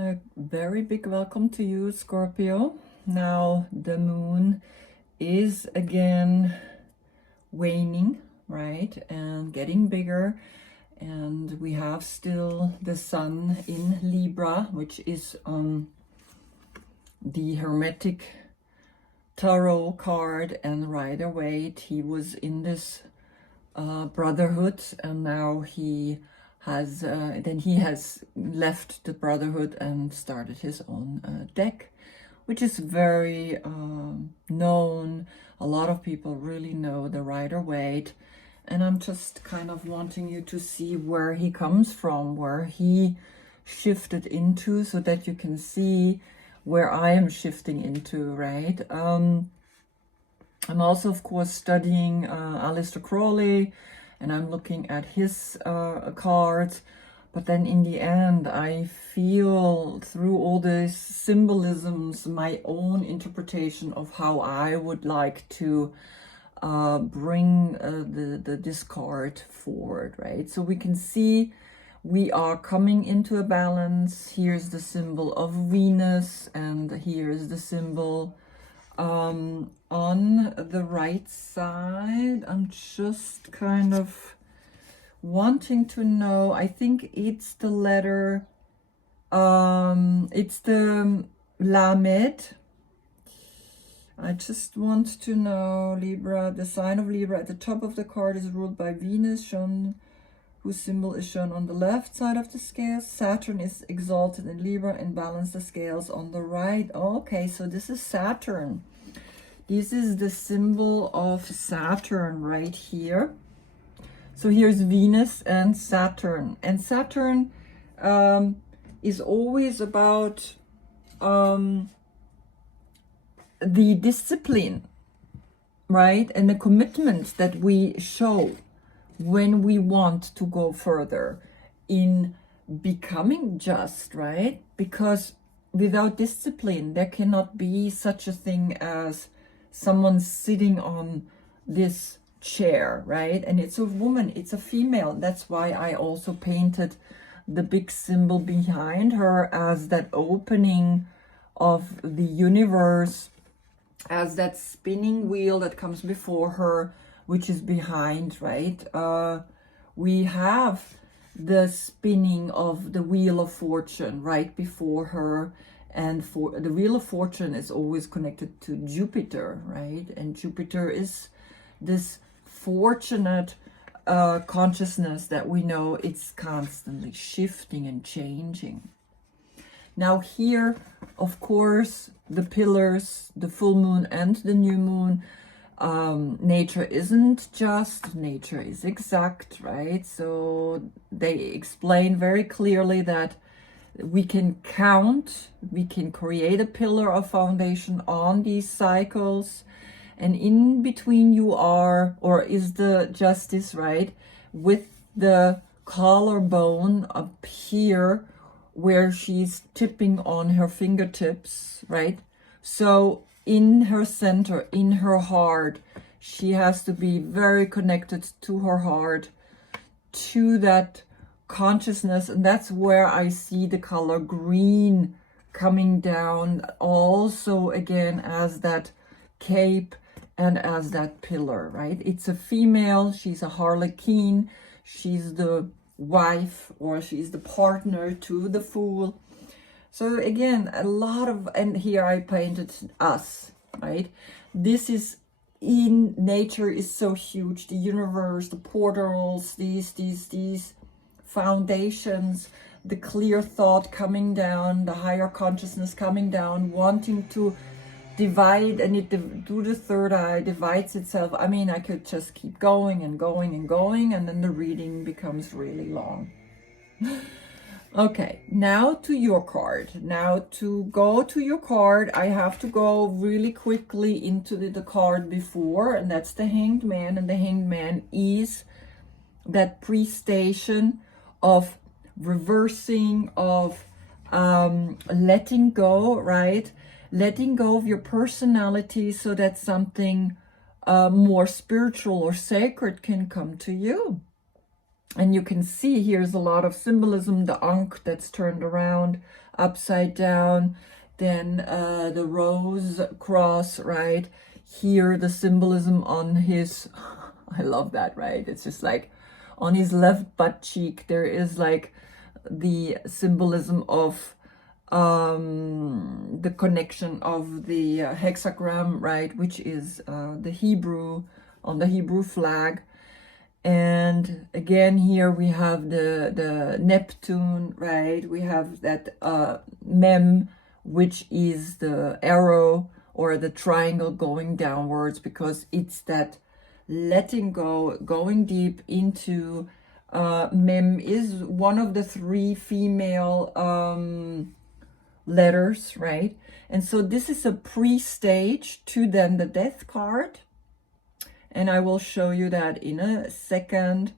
A very big welcome to you, Scorpio. Now the moon is again waning, right? And getting bigger. And we have still the sun in Libra, which is the Hermetic Tarot card. And Rider-Waite, he was in this brotherhood, and now he has left the brotherhood and started his own deck, which is very known. A lot of people really know the Rider-Waite, and I'm just kind of wanting you to see where he comes from, where he shifted into, so that you can see where I am shifting into, right? I'm also, of course, studying Aleister Crowley, and I'm looking at his cards. But then in the end, I feel through all these symbolisms, my own interpretation of how I would like to bring this card forward, right? So we can see we are coming into a balance. Here's the symbol of Venus, and here's the symbol on the right side. I'm just kind of wanting to know, I think it's the letter, it's the Lamed. I just want to know, Libra, the sign of Libra at the top of the card is ruled by Venus, shown, whose symbol is shown on the left side of the scales. Saturn is exalted in Libra and balance the scales on the right. Okay, so this is Saturn. This is the symbol of Saturn right here. So here's Venus and Saturn. And Saturn is always about the discipline, right? And the commitment that we show when we want to go further in becoming just, right? Because without discipline, there cannot be such a thing as someone sitting on this chair, right? And it's a woman, it's a female. That's why I also painted the big symbol behind her as that opening of the universe, as that spinning wheel that comes before her, which is behind, right? We have the spinning of the wheel of fortune right before her. And for the wheel of fortune is always connected to Jupiter, right? And Jupiter is this fortunate consciousness that we know it's constantly shifting and changing. Now here, of course, the pillars, the full moon and the new moon, nature isn't just, nature is exact, right? So they explain very clearly that we can count, we can create a pillar of foundation on these cycles, and in between you are, or is the justice, right? With the collarbone up here where she's tipping on her fingertips, right? So in her center, in her heart, she has to be very connected to her heart, to that consciousness. And that's where I see the color green coming down also again as that cape and as that pillar, right? It's a female, she's a harlequin, she's the wife, or she's the partner to the fool. So again, a lot of, and here I painted us, right? This is in nature is so huge, the universe, the portals, these foundations, the clear thought coming down, the higher consciousness coming down, wanting to divide, and it through the third eye divides itself. I mean, I could just keep going and going and going, and then the reading becomes really long. Okay, now to your card. Now to go to your card, I have to go really quickly into the card before, and that's the Hanged Man. And the Hanged Man is that pre-station of reversing, of letting go, right? Letting go of your personality so that something more spiritual or sacred can come to you. And you can see here's a lot of symbolism, the Ankh that's turned around, upside down, then the rose cross, right? Here the symbolism on his, I love that, right? It's just like on his left butt cheek, there is like the symbolism of the connection of the hexagram, right? Which is the Hebrew, on the Hebrew flag. And again, here we have the Neptune, right? We have that mem, which is the arrow or the triangle going downwards, because it's that letting go, going deep into mem is one of the 3 female letters, right? And so this is a pre-stage to then the death card. And I will show you that in a second.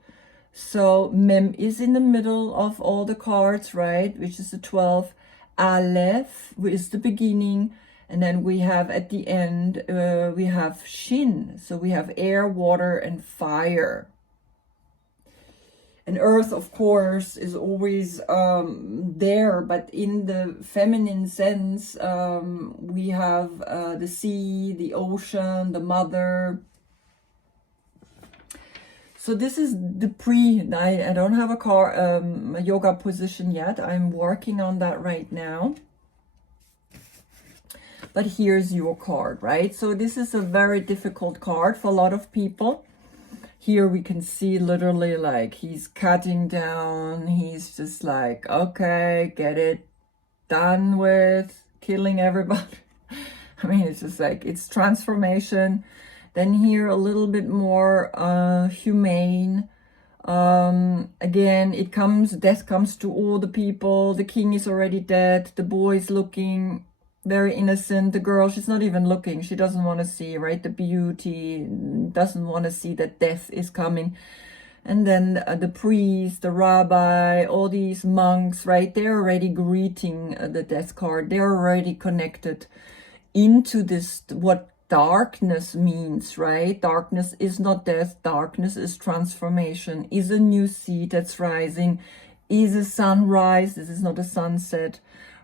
So mem is in the middle of all the cards, right? Which is the 12. Aleph is the beginning. And then we have at the end, we have shin. So we have air, water, and fire. And earth, of course, is always there, but in the feminine sense, we have the sea, the ocean, the mother. So this is the I don't have a yoga position yet. I'm working on that right now. But here's your card, right? So this is a very difficult card for a lot of people. Here we can see literally like he's cutting down. He's just like, okay, get it done with, killing everybody. I mean, it's just like, it's transformation. Then here a little bit more humane. Again, death comes to all the people. The king is already dead. The boy is looking very innocent. The girl, she's not even looking. She doesn't want to see, right? The beauty, doesn't want to see that death is coming. And then the priest, the rabbi, all these monks, right? They're already greeting the death card. They're already connected into this, what darkness means, right? Darkness is not death. Darkness is transformation, is a new seed that's rising, is a sunrise. This is not a sunset,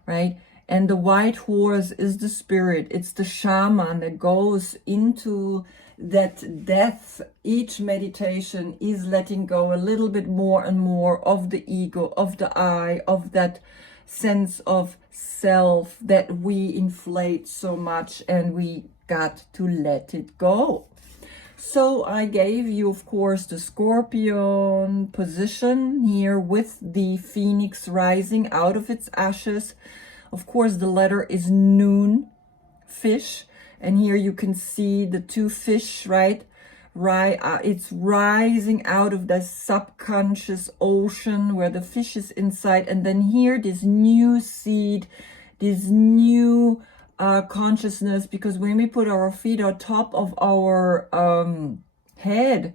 right? And the white horse is the spirit. It's the shaman that goes into that death. Each meditation is letting go a little bit more and more of the ego, of the I, of that sense of self that we inflate so much, and we got to let it go. So I gave you, of course, the Scorpion position here with the phoenix rising out of its ashes. Of course, the letter is noon, fish. And here you can see the 2 fish, right? It's rising out of the subconscious ocean where the fish is inside. And then here, this new seed, this new consciousness, because when we put our feet on top of our head,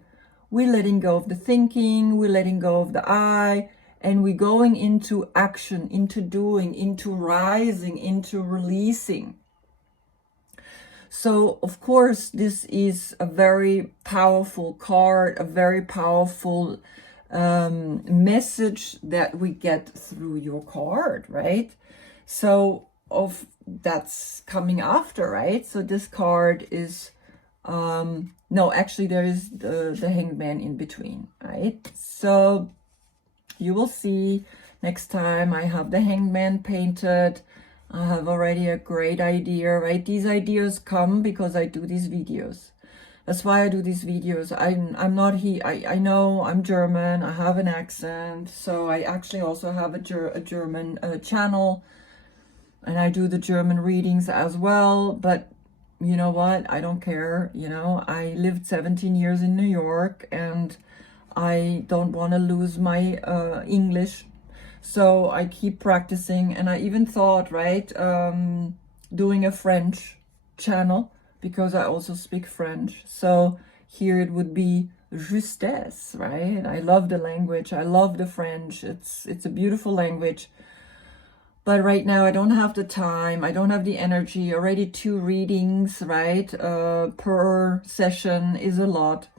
we're letting go of the thinking, we're letting go of the I, and we're going into action, into doing, into rising, into releasing. So, of course, this is a very powerful card, a very powerful message that we get through your card, right? So, that's coming after, right? So this card is, no, actually there is the Hanged Man in between, right? So you will see next time I have the Hanged Man painted. I have already a great idea, right? These ideas come because I do these videos. That's why I do these videos. I'm not I know I'm German. I have an accent. So I actually also have a German channel. And I do the German readings as well. But you know what? I don't care. You know, I lived 17 years in New York. And I don't want to lose my English. So I keep practicing. And I even thought, right, doing a French channel, because I also speak French. So here it would be justesse, right? I love the language. I love the French. It's a beautiful language. But right now I don't have the time. I don't have the energy. Already 2 readings, right? Per session is a lot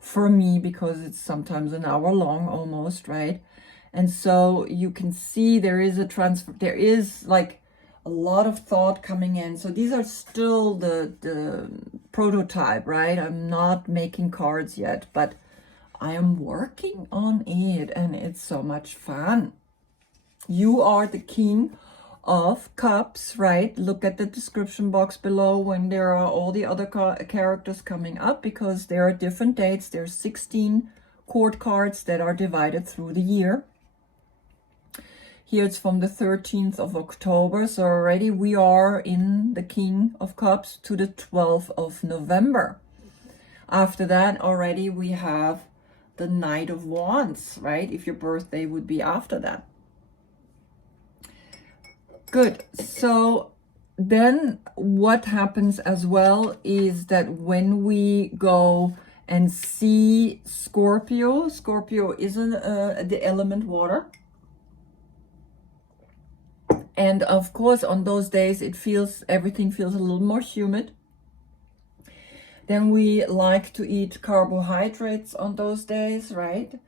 for me, because it's sometimes an hour long almost, right? And so you can see there is a transfer, there is like a lot of thought coming in. So these are still the prototype, right? I'm not making cards yet, but I am working on it, and it's so much fun. You are the King of Cups, right? Look at the description box below when there are all the other characters coming up, because there are different dates. There's 16 court cards that are divided through the year. Here it's from the 13th of October. So already we are in the King of Cups to the 12th of November. After that, already we have the Knight of Wands, right? If your birthday would be after that. Good. So then what happens as well is that when we go and see Scorpio, Scorpio is the element water. And of course, on those days, everything feels a little more humid. Then we like to eat carbohydrates on those days, right?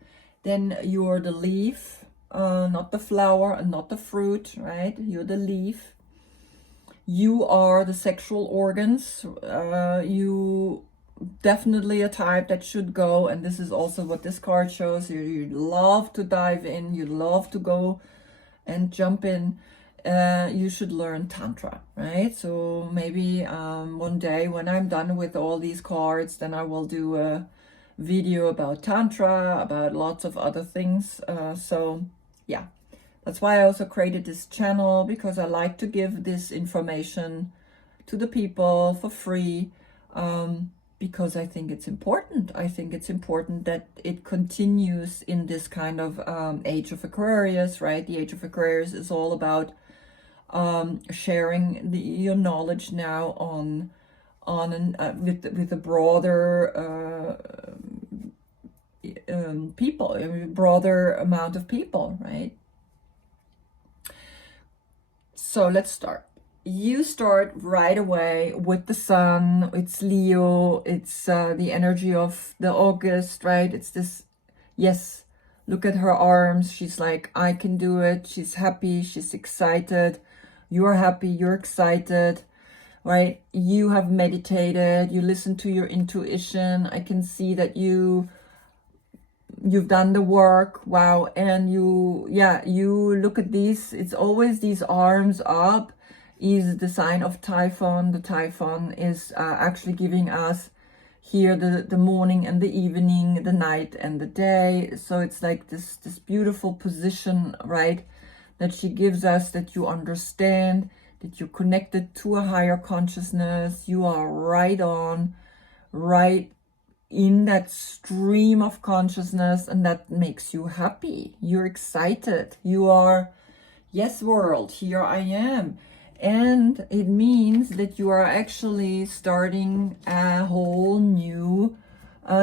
Then you're the leaf, not the flower and not the fruit, right? You're the leaf. You are the sexual organs. You definitely a type that should go, and this is also what this card shows. You love to dive in. You love to go and jump in. You should learn Tantra, right? So maybe one day when I'm done with all these cards, then I will do a video about Tantra, about lots of other things. So yeah, that's why I also created this channel, because I like to give this information to the people for free, because I think it's important. I think it's important that it continues in this kind of age of Aquarius, right? The age of Aquarius is all about sharing your knowledge now with a broader people, a broader amount of people, right? So let's start. You start right away with the sun. It's Leo. It's the energy of the August, right? It's this, yes, look at her arms. She's like, I can do it. She's happy. She's excited. You're happy. You're excited, right? You have meditated. You listen to your intuition. I can see that you've done the work. Wow. And you look at these. It's always these arms up is the sign of Typhon. The Typhon is actually giving us here the morning and the evening, the night and the day. So it's like this beautiful position, right, that she gives us, that you understand, that you're connected to a higher consciousness. You are right in that stream of consciousness, and that makes you happy. You're excited. You are, yes, world, here I am. And it means that you are actually starting a whole new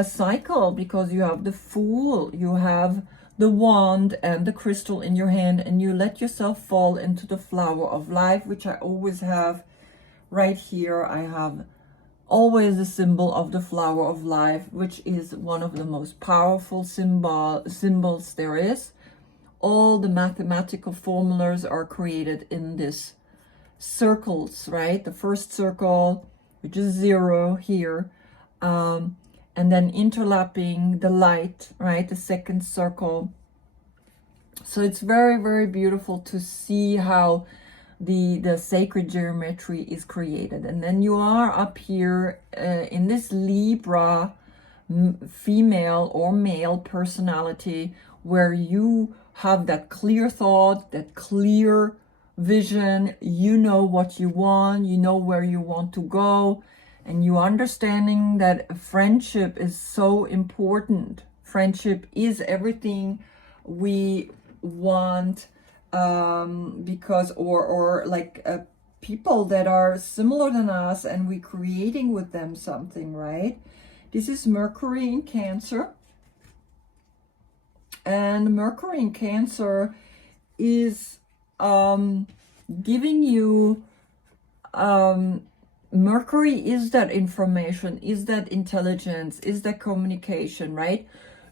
cycle, because you have the Fool, you have the wand and the crystal in your hand, and you let yourself fall into the flower of life, which I always have right here. I have always a symbol of the flower of life, which is one of the most powerful symbols there is. All the mathematical formulas are created in this circles, right? The first circle, which is 0 here, and then interlapping the light, right? The second circle. So it's very, very beautiful to see how the sacred geometry is created. And then you are up here in this Libra female or male personality, where you have that clear thought, that clear vision. You know what you want, you know where you want to go, and you understanding that friendship is so important. Friendship is everything we want, because or like people that are similar than us, and we creating with them something, right? This is Mercury in Cancer, and Mercury in Cancer is giving you Mercury is that information, is that intelligence, is that communication, right?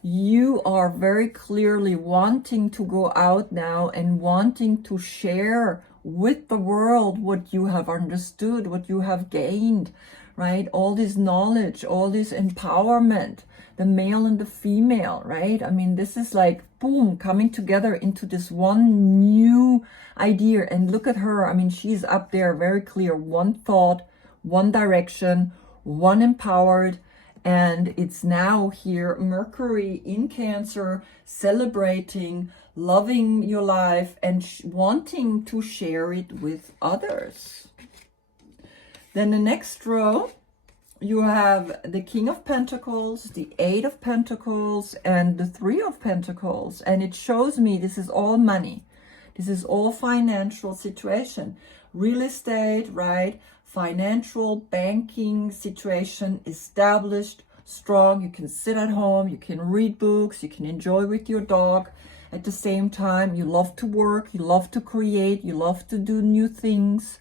you are very clearly wanting to go out now and wanting to share with the world what you have understood, what you have gained, right? All this knowledge, all this empowerment, the male and the female, right? I mean, this is like, boom, coming together into this one new idea. And look at her. I mean, she's up there, very clear, one thought, one direction, one empowered. And it's now here, Mercury in Cancer, celebrating, loving your life, and wanting to share it with others. Then the next row, you have the King of Pentacles, the Eight of Pentacles, and the Three of Pentacles. And it shows me this is all money. This is all financial situation. Real estate, right? Financial, banking situation established, strong. You can sit at home, you can read books, you can enjoy with your dog. At the same time, you love to work, you love to create, you love to do new things.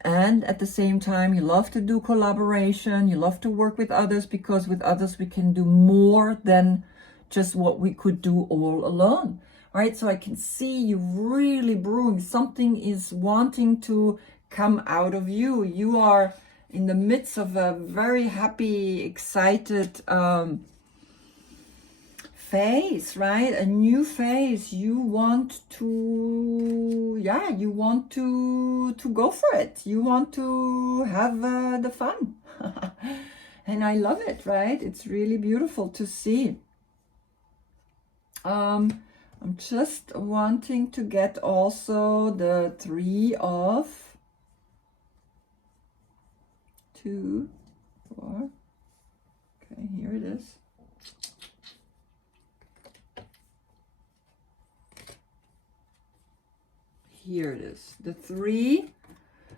And at the same time, you love to do collaboration, you love to work with others, because with others we can do more than just what we could do all alone. Right? So I can see you really brewing. Something is wanting to come out of you. You are in the midst of a very happy, excited phase, right? A new phase. You want to, you want to go for it. You want to have the fun. And I love it, right? It's really beautiful to see. I'm just wanting to get also the Three of 2, 4. Okay, here it is. Here it is. The 3,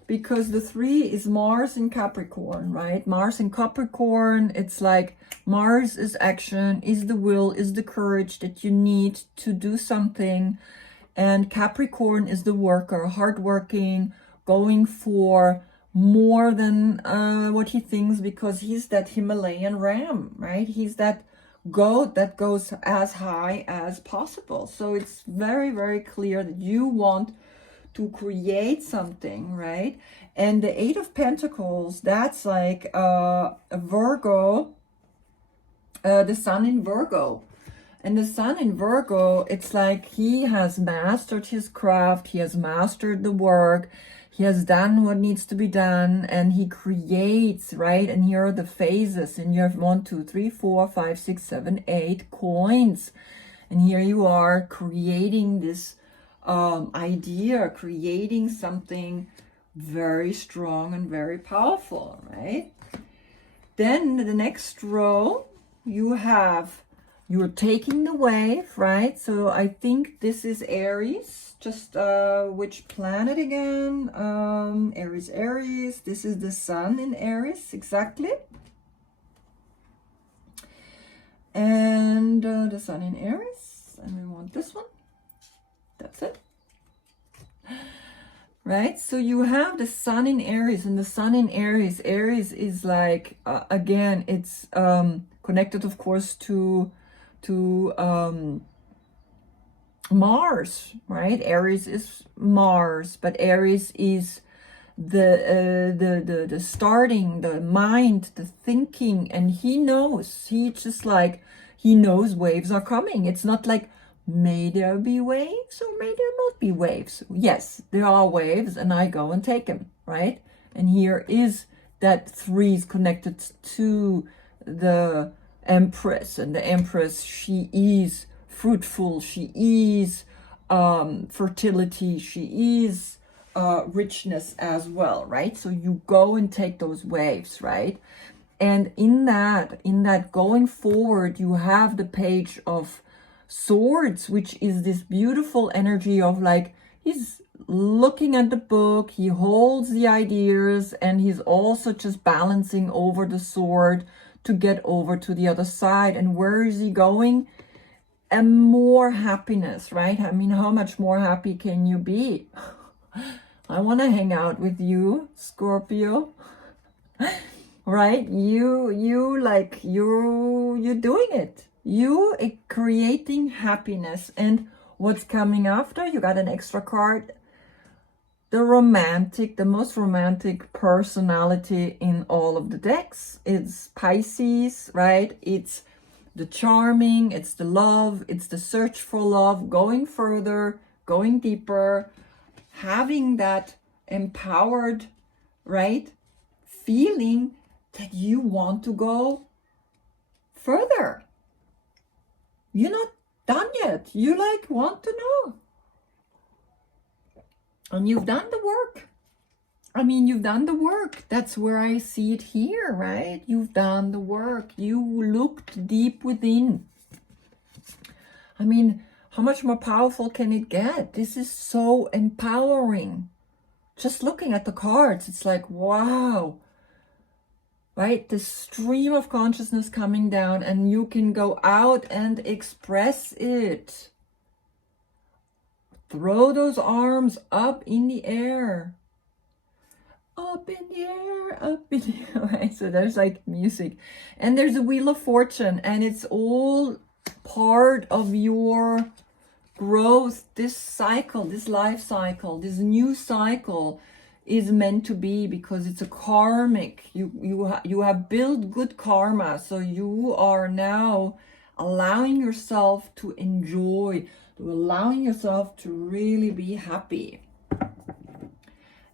because the 3 is Mars in Capricorn, right? Mars in Capricorn, it's like Mars is action, is the will, is the courage that you need to do something. And Capricorn is the worker, hardworking, going for more than what he thinks, because he's that Himalayan ram, right? He's that goat that goes as high as possible. So it's very, very clear that you want to create something, right? And the Eight of Pentacles, that's like a Virgo, the Sun in Virgo. And the Sun in Virgo, it's like he has mastered his craft, he has mastered the work, he has done what needs to be done, and he creates, right? And here are the phases, and you have 1, 2, 3, 4, 5, 6, 7, 8 coins. And here you are creating this idea, creating something very strong and very powerful, right? Then the next row, you're taking the wave, right? So I think this is Aries. Just which planet again? Aries. This is the Sun in Aries, exactly. And the Sun in Aries. And we want this one. That's it. Right? So you have the Sun in Aries, and the Sun in Aries. Aries is like, again, it's connected, of course, to Mars, right? Aries is Mars, but Aries is the starting, the mind, the thinking, and he knows. He knows waves are coming. It's not like, may there be waves or may there not be waves? Yes, there are waves, and I go and take them, right? And here is that 3 is connected to the Empress, and the Empress, she is fruitful, she is fertility, she is richness as well, right? So you go and take those waves, right? And in that going forward, you have the Page of Swords, which is this beautiful energy of like, he's looking at the book, he holds the ideas, and he's also just balancing over the sword to get over to the other side. And where is he going? And more happiness, right? I mean, how much more happy can you be? I want to hang out with you, Scorpio. Right? You're doing it. You are creating happiness. And what's coming after? You got an extra card. The romantic, the most romantic personality in all of the decks. It's Pisces, right? It's the charming, it's the love, it's the search for love, going further, going deeper, having that empowered, right, feeling that you want to go further. You're not done yet. You like want to know. And you've done the work. I mean, you've done the work. That's where I see it here, right? You've done the work. You looked deep within. I mean, how much more powerful can it get? This is so empowering. Just looking at the cards, it's like, wow. Right? The stream of consciousness coming down, and you can go out and express it. Throw those arms up in the air. Up in the air, up in the air. Right? So there's like music. And there's a Wheel of Fortune, and it's all part of your growth. This cycle, this life cycle, this new cycle is meant to be, because it's a karmic. You have built good karma, so you are now allowing yourself to enjoy, allowing yourself to really be happy.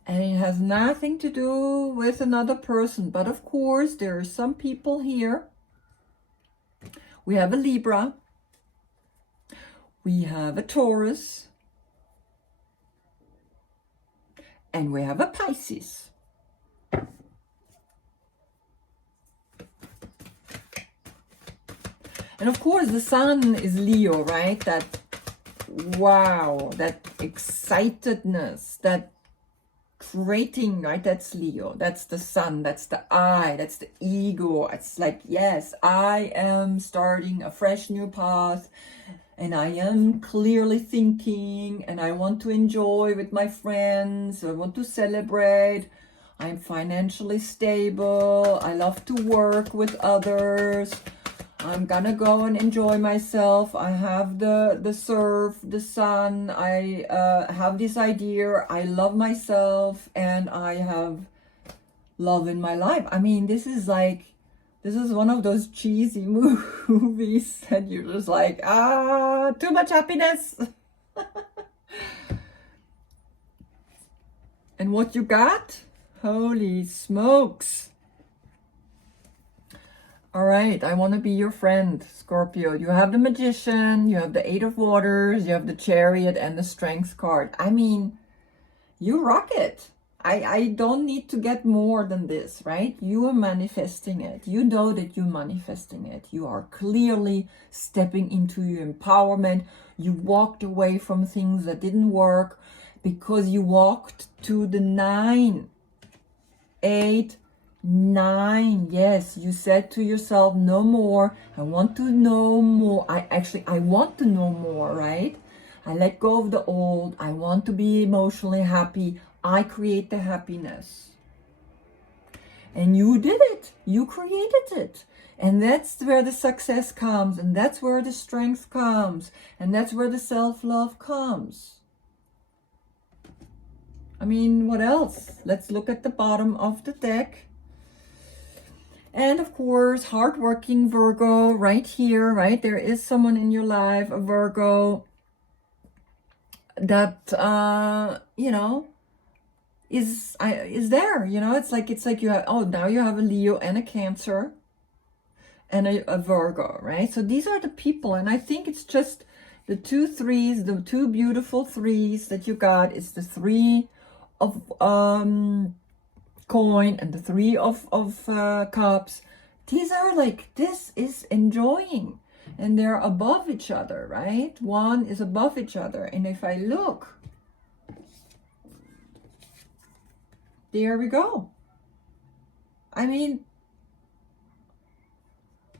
And it has nothing to do with another person. But of course, there are some people here. We have a Libra. We have a Taurus. And we have a Pisces. And of course, the sun is Leo, right? That, wow, that excitedness, that creating, right? That's Leo. That's the sun. That's the I. That's the ego. It's like, yes, I am starting a fresh new path, and I am clearly thinking, and I want to enjoy with my friends. I want to celebrate. I'm financially stable. I love to work with others. I'm gonna go and enjoy myself. I have the surf, the sun. I have this idea. I love myself, and I have love in my life. I mean, this is one of those cheesy movies that you're just like, too much happiness. And what you got? Holy smokes. All right, I want to be your friend, Scorpio. You have the Magician, you have the Eight of Waters, you have the Chariot, and the Strength card. I mean, you rock it. I don't need to get more than this, right? You are manifesting it. You know that you're manifesting it. You are clearly stepping into your empowerment. You walked away from things that didn't work because you walked to the 9, 8, 9. Yes, you said to yourself, no more. I want to know more. I want to know more, right? I let go of the old. I want to be emotionally happy. I create the happiness. And you did it. You created it. And that's where the success comes. And that's where the strength comes. And that's where the self-love comes. I mean, what else? Let's look at the bottom of the deck. And of course, hardworking Virgo right here, right? There is someone in your life, a Virgo, that, is there, it's like you have, now you have a Leo and a Cancer and a Virgo, right? So these are the people, and I think it's just the 2 threes, the 2 beautiful threes that you got. It's the 3 of coin and the 3 of cups. These are like, this is enjoying, and they're above each other, right? One is above each other. And if I look, there we go. I mean,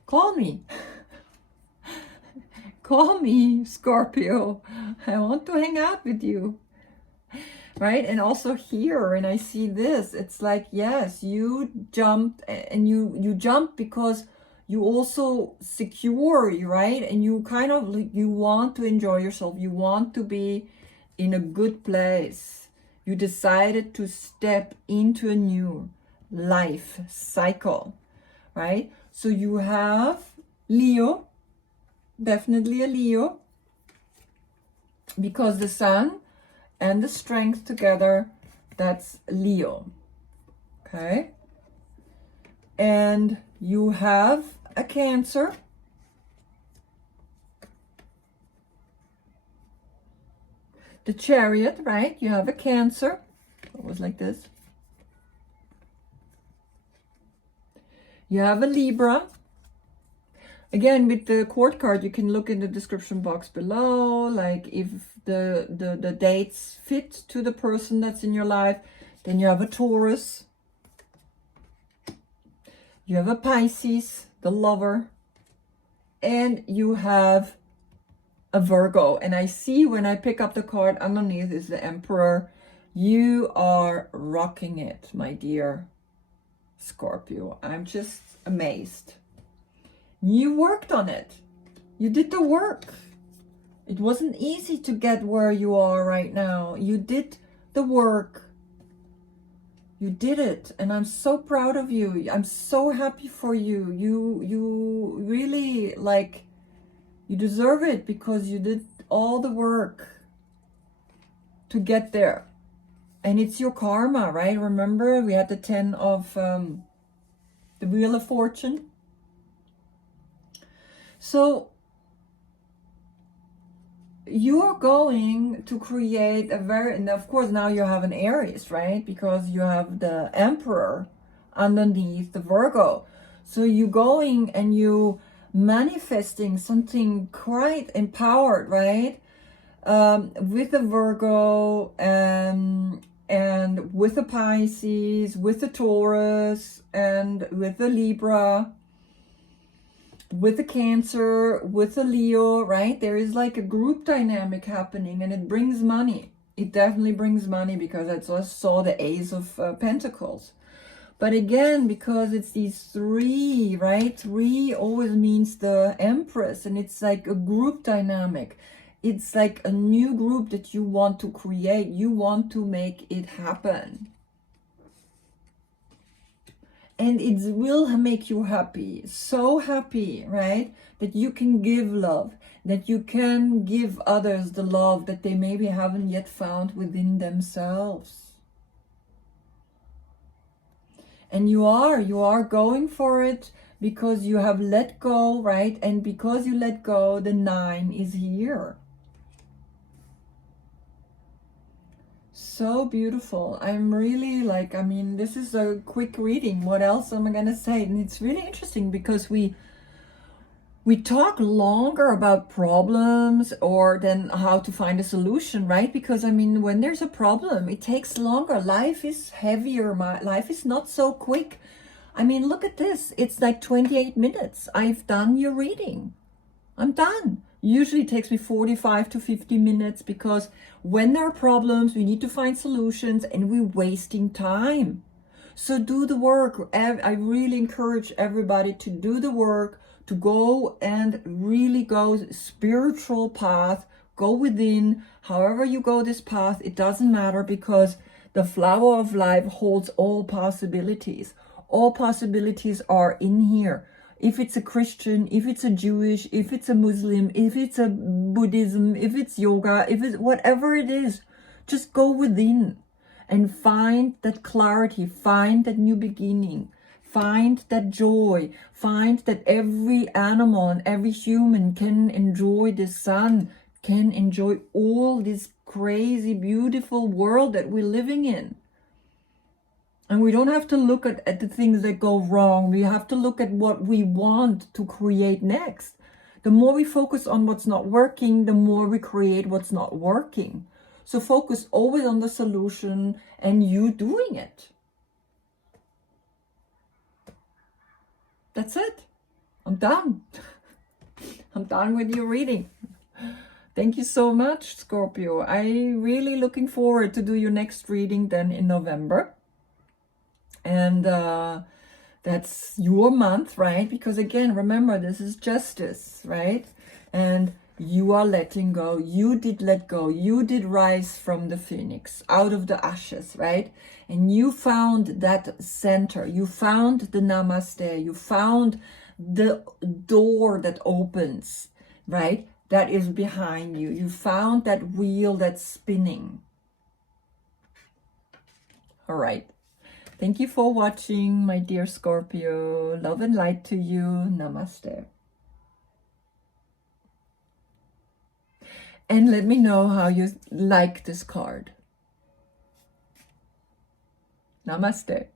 call me. Call me, Scorpio. I want to hang out with you. Right? And also here, and I see this, it's like, yes, you jumped, and you jumped because you also secure, right? And you kind of, you want to enjoy yourself. You want to be in a good place. You decided to step into a new life cycle, right? So you have Leo, definitely a Leo, because the sun and the strength together, that's Leo, okay? And you have a Cancer, the Chariot, right? You have a Cancer. It was like this. You have a Libra. Again, with the court card, you can look in the description box below, like if the dates fit to the person that's in your life. Then you have a Taurus. You have a Pisces, the lover. And you have a Virgo. And I see when I pick up the card underneath is the Emperor. You are rocking it, my dear Scorpio. I'm just amazed. You worked on it. You did the work. It wasn't easy to get where you are right now. You did the work. You did it. And I'm so proud of you. I'm so happy for you. You really, like, you deserve it because you did all the work to get there. And it's your karma, right? Remember, we had the 10 of the Wheel of Fortune. So you're going to create a very, and of course now you have an Aries, right? Because you have the Emperor underneath the Virgo. So you going and you manifesting something quite empowered, right? With the Virgo and with the Pisces, with the Taurus, and with the Libra, with the Cancer, with the Leo, right? There is like a group dynamic happening, and it brings money. It definitely brings money because I just saw the Ace of Pentacles. But again, because it's these three, right? 3 always means the Empress, and it's like a group dynamic. It's like a new group that you want to create. You want to make it happen. And it will make you happy, so happy, right? That you can give love, that you can give others the love that they maybe haven't yet found within themselves. And you are going for it because you have let go, right? And because you let go, the 9 is here. So beautiful. I'm really like, I mean, this is a quick reading. What else am I gonna say? And it's really interesting because we talk longer about problems or then how to find a solution, right? Because I mean, when there's a problem, it takes longer. Life is heavier. My life is not so quick. I mean, look at this. It's like 28 minutes. I've done your reading. I'm done. Usually it takes me 45 to 50 minutes because when there are problems, we need to find solutions and we're wasting time. So do the work. I really encourage everybody to do the work, to go and really go spiritual path, go within. However you go this path, it doesn't matter because the flower of life holds all possibilities. All possibilities are in here. If it's a Christian, if it's a Jewish, if it's a Muslim, if it's a Buddhism, if it's yoga, if it's whatever it is, just go within and find that clarity, find that new beginning, find that joy, find that every animal and every human can enjoy the sun, can enjoy all this crazy, beautiful world that we're living in. And we don't have to look at the things that go wrong. We have to look at what we want to create next. The more we focus on what's not working, the more we create what's not working. So focus always on the solution and you doing it. That's it. I'm done. I'm done with your reading. Thank you so much, Scorpio. I'm really looking forward to do your next reading then in November. And That's your month, right? Because again, remember, this is justice, right? And you are letting go. You did let go. You did rise from the phoenix, out of the ashes, right? And you found that center. You found the namaste. You found the door that opens, right? That is behind you. You found that wheel that's spinning. All right. Thank you for watching, my dear Scorpio. Love and light to you. Namaste. And let me know how you like this card. Namaste.